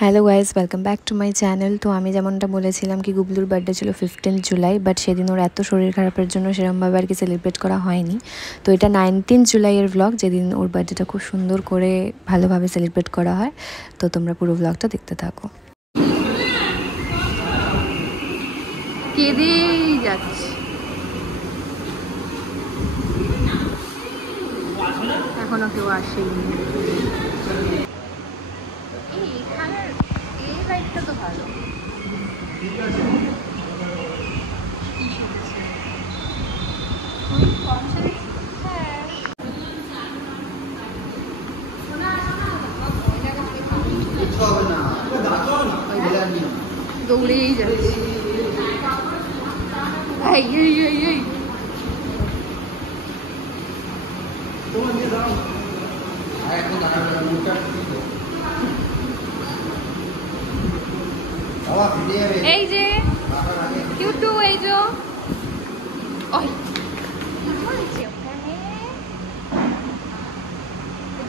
Hello guys, welcome back to my channel. তো আমি যেমনটা বলেছিলাম কি গুবলুর বার্থডে ছিল 15 জুলাই, বাট সেদিন ওর এত শরীর খারাপের জন্য সেরকমভাবে আর কি সেলিব্রেট করা হয়নি। তো এটা 19 জুলাইয়ের ভ্লগ, যেদিন ওর বার্থডেটা খুব সুন্দর করে ভালোভাবে সেলিব্রেট করা হয়। তো তোমরা পুরো ভ্লগটা দেখতে থাকো। কেঁদেই যাচ্ছে, এখনো কেউ আসেনি। এই লাইটটা তো ভালো। দৌড়েই যাচ্ছে। এই যে কিউটু, এই যে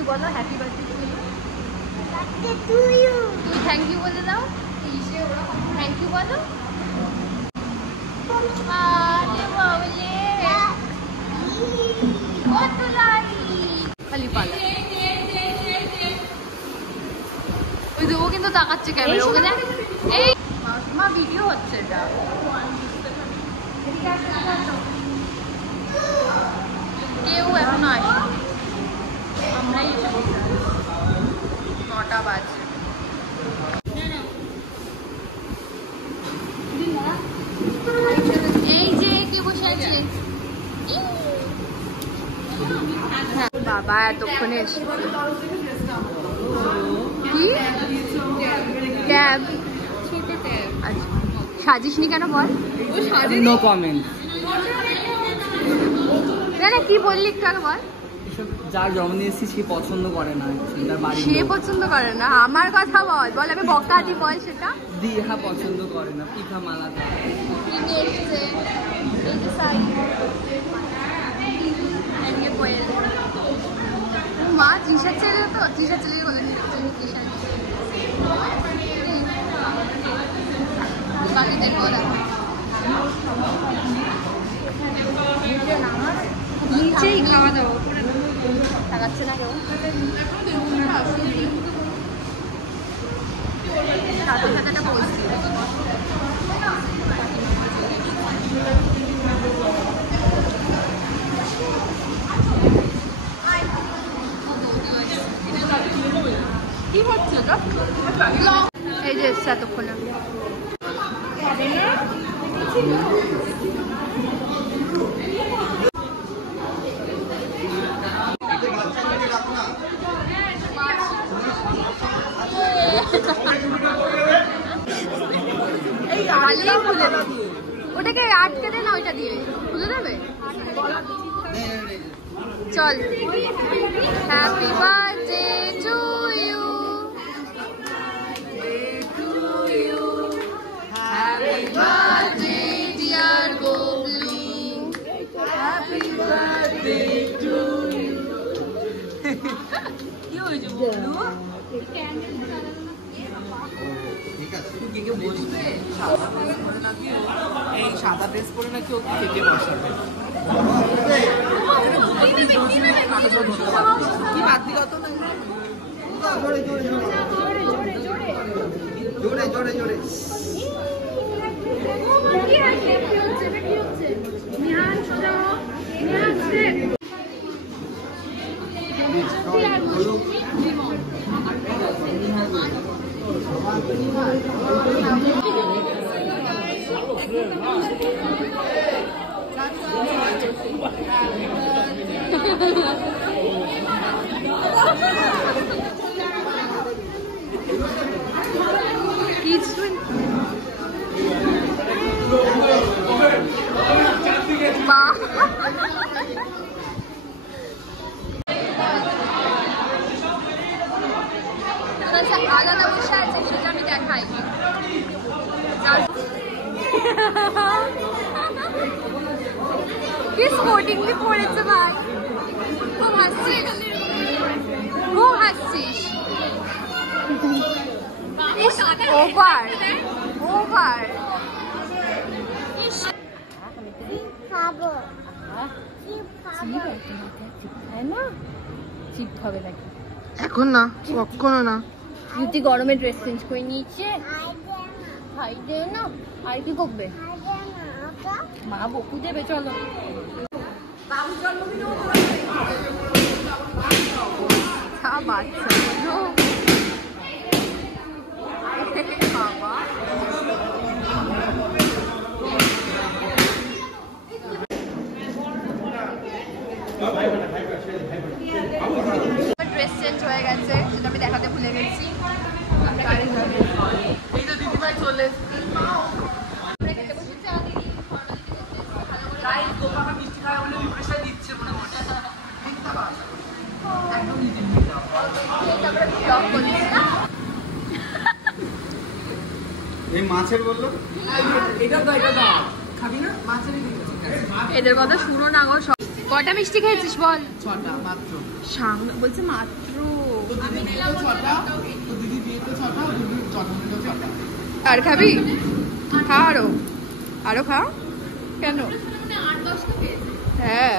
বলো হ্যাপি বার্থডে টু ইউ। তুমি থ্যাংক ইউ বলে দাও, থ্যাংক ইউ বলো। খালি পালা। ওই যে ও কিন্তু তাকাচ্ছে ক্যামেরা, ওকে দেখ। এই মা ভিডিও হচ্ছে, এটা কেউ এখনো আসে, আমরাই এসে বসে আছি, 9টা বাজে। এই যে কে বসে আছে, বাবা এতক্ষণে এসেছে। কি ট্যাব? আচ্ছা, সাজিসনি কেন বল? No comment. না কি বললি একটু আগে বল। যার জন্মদিন এসেছি সে পছন্দ করে না, সে পছন্দ করে না। আমার কথা বল, বল আমি বকা দি, বল সেটা। দিহা পছন্দ করে না, পিঠা মালা মা টিশার্ট ছেড়ে তো, টিশার্ট ছেড়ে বলে নিচেই খাওয়া দাওয়া থাকাচ্ছে না কেউ। কথাটা বলছি কি হচ্ছে তো, এই যে এসছে এতক্ষণে। ওটাকে আটকে দে না, ওইটা দিয়ে খুলে দেবে। চল, happy birthday to you, happy birthday dear Goblu, happy birthday to you. কি হয়েছে গোবলু? এই সাদা ড্রেস পরে নাকি ও থেকে বসাবে। কি বাধ্যগত না, জোরে জোরে জোরে। আলাদা বসে আছে, সেটা আমি দেখাই। কি স্পোর্টিংলি পড়েছে ভাই, খুব হাসছিস, খুব হাসছিস। ওভার ওভার চিপ খাবে নাকি এখন না, কখনো না। ইউতি গরমে ড্রেস চেঞ্জ করে নিয়েছে। খাই দে না, আর কি করবে? মা বকু দেবে, চলো। ড্রেস চেঞ্জ হয়ে গেছে, সেটা আমি দেখাতে ভুলে গেছি। মাছের বললো এদের কথা শুনো না গো। কটা মিষ্টি খেয়েছিস বল? 6টা মাত্র। বলছে মাত্র। আর খাবি? খা, আরো আরো খা। কেন? হ্যাঁ